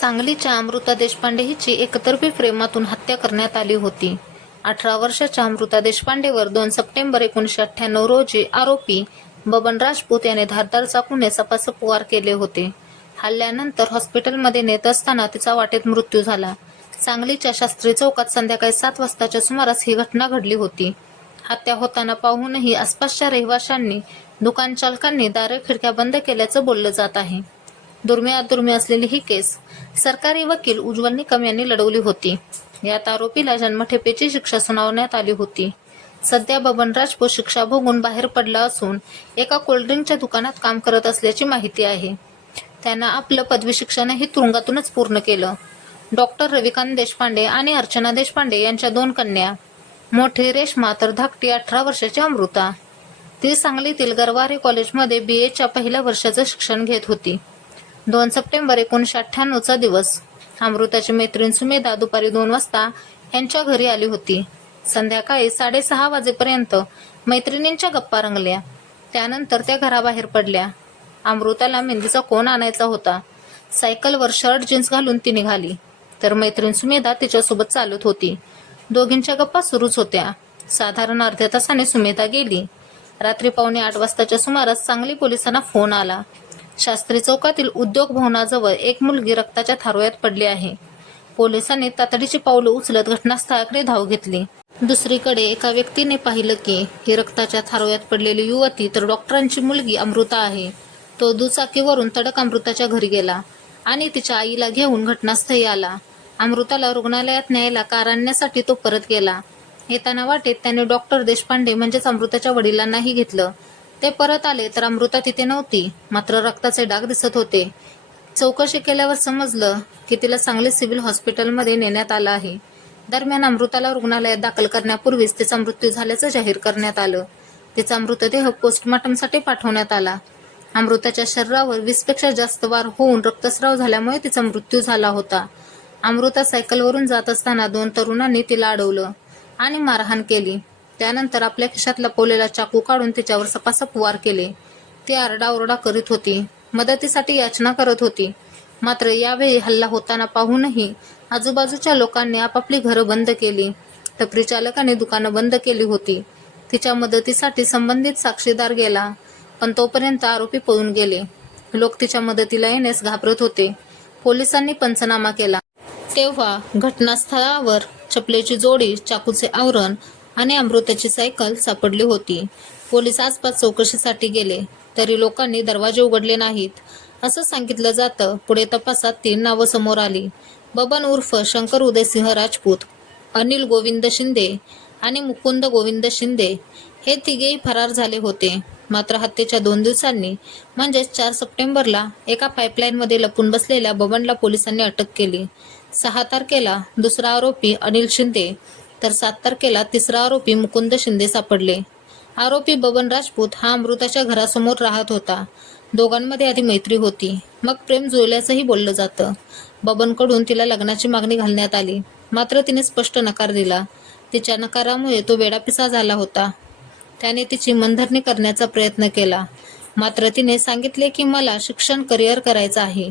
सांगलीच्या अमृता देशपांडे हिची एकतर्फी प्रेमातून हत्या करण्यात आली होती. अठरा वर्षाच्या अमृता देशपांडेवर दोन सप्टेंबर एकोणीसशे अठ्ठ्याण्णव रोजी आरोपी बबन राजपूत याने धारदार चाकूने सपासप वार केले होते. हल्ल्यानंतर हॉस्पिटलमध्ये नेत असताना तिचा वाटेत मृत्यू झाला. सांगलीच्या शास्त्री चौकात संध्याकाळी सात वाजताच्या सुमारास ही घटना घडली होती. हत्या होताना पाहूनही आसपासच्या रहिवाशांनी दुकान चालकांनी दारे खिडक्या बंद केल्याचं बोललं जात आहे. दुर्मिळ दुर्मिळ असलेली ही केस सरकारी वकील उज्ज्वल निकम यांनी लढवली होती. यात आरोपीला जन्मठेपेची शिक्षा सुनावण्यात आली होती. सध्या बबन राजपूत शिक्षा भोगून बाहेर पडला असून एका कोल्ड्रिंकच्या दुकानात काम करत असल्याची माहिती आहे. त्यांना आपलं पदवी शिक्षणही तुरुंगातूनच पूर्ण केलं. डॉक्टर रविकांत देशपांडे आणि अर्चना देशपांडे यांच्या दोन कन्या मोठी रेश्मा तर धाकटी अठरा वर्षाची अमृता. ती सांगलीतील गरवारे कॉलेजमध्ये बी एच्या पहिल्या वर्षाचं शिक्षण घेत होती. दोन सप्टेंबर एकोणीसशे अठ्ठ्याण्णवचा दिवस. अमृताची मैत्रीण सुमेधा दुपारी दोन वाजता यांच्या घरी आली होती. संध्याकाळी साडेसहा वाजेपर्यंत मैत्रिणींच्या गप्पा रंगल्या. त्यानंतर त्या घराबाहेर पडल्या. अमृताला मेहंदीचा कोण आणायचा होता? सायकलवर शर्ट जीन्स घालून ती निघाली. तर मैत्रीण सुमेधा तिच्यासोबत चालत होती. दोघींच्या गप्पा सुरूच होत्या. साधारण अर्ध्या तासाने सुमेधा गेली. रात्री पावणे आठ वाजताच्या सुमारास सांगली पोलिसांना फोन आला. शास्त्री चौकातील उद्योग भवनाजवळ एक मुलगी रक्ताच्या थारोळ्यात पडली आहे. पोलिसांनी तातडीची पावलं उचलत घटनास्थळाकडे धाव घेतली. दुसरीकडे एका व्यक्तीने पाहिलं की ही रक्ताच्या थारोळ्यात पडलेली युवती तर डॉक्टरांची मुलगी अमृता आहे. तो दुचाकीवरून तडक अमृताच्या घरी गेला आणि तिच्या आईला घेऊन घटनास्थळी आला. अमृताला रुग्णालयात न्यायला कार आणण्यासाठी तो परत गेला. येताना वाटेत त्याने डॉक्टर देशपांडे म्हणजेच अमृताच्या वडिलांनाही घेतलं. ते परत आले तर अमृता तिथे नव्हती. मात्र रक्ताचे डाग दिसत होते. चौकशी केल्यावर समजलं की तिला सांगली सिव्हिल हॉस्पिटलमध्ये नेण्यात आलं आहे. दरम्यान अमृताला रुग्णालयात दाखल करण्यापूर्वीच तिचा मृत्यू झाल्याचं जाहीर करण्यात आलं. तिचा मृतदेह पोस्टमॉर्टमसाठी पाठवण्यात आला. अमृताच्या शरीरावर वीसपेक्षा जास्त वार होऊन रक्तस्राव झाल्यामुळे तिचा मृत्यू झाला होता. अमृता सायकलवरून जात असताना दोन तरुणांनी तिला अडवलं आणि मारहाण केली. त्यानंतर आपल्या खिशात लपवलेला चाकू काढून तिच्यावर सपासप वार केले. ती आरडाओरडा करीत होती. मदतीसाठी याचना करत होती. मात्र यावेळी हल्ला होताना पाहूनही आजूबाजूच्या लोकांनी आपापली घरं बंद केली. टपरी चालकाने दुकानं बंद केली होती. तिच्या मदतीसाठी संबंधित साक्षीदार गेला पण तोपर्यंत आरोपी पळून गेले. लोक तिच्या मदतीला येण्यास घाबरत होते. पोलिसांनी पंचनामा केला. तेव्हा घटनास्थळावर चपलेची जोडी चाकूचे आवरण आणि अमृताची सायकल सापडली होती. पोलीस आसपास चौकशीसाठी गेले तरी लोकांनी दरवाजे उघडले नाहीत. असं सांगितलं जातं पुढे तपासात तीन नावं समोर आली. बबन उर्फ शंकर उदयसिंह राजपूत अनिल गोविंद शिंदे आणि मुकुंद गोविंद शिंदे हे तिघेही फरार झाले होते. मात्र हत्येच्या दोन दिवसांनी म्हणजेच चार सप्टेंबरला एका पाईपलाईनमध्ये लपून बसलेल्या बबनला पोलिसांनी अटक केली. सहा तारखेला दुसरा आरोपी अनिल शिंदे तर सात तारखेला तिसरा आरोपी मुकुंद शिंदे सापडले. आरोपी बबन राजपूत हा अमृताच्या घरासमोर राहत होता. दोघांमध्ये आधी मैत्री होती. मग प्रेम जुळल्याचंही बोललं जातं. बबनकडून तिला लग्नाची मागणी घालण्यात आली. मात्र तिने स्पष्ट नकार दिला. तिच्या नकारामुळे तो वेडापिसा झाला होता. त्याने तिची मनधरणी करण्याचा प्रयत्न केला. मात्र तिने सांगितले की मला शिक्षण करिअर करायचं आहे.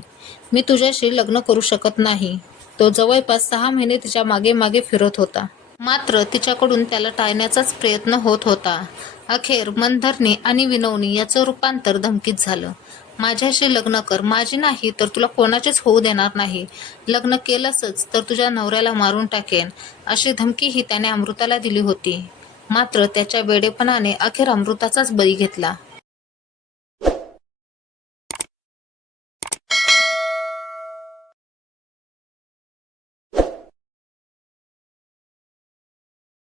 मी तुझ्याशी लग्न करू शकत नाही. तो जवळपास सहा महिने तिच्यामागे मागे फिरत होता. मात्र तिच्याकडून त्याला टाळण्याचाच प्रयत्न होत होता. अखेर मनधरणी आणि विनवणी याचं रूपांतर धमकीत झालं. माझ्याशी लग्न कर माझी नाही तर तुला कोणाचेच होऊ देणार नाही. लग्न केलंसच तर तुझ्या नवऱ्याला मारून टाकेन अशी धमकीही त्याने अमृताला दिली होती. मात्र त्याच्या वेडेपणाने अखेर अमृताचाच बळी घेतला.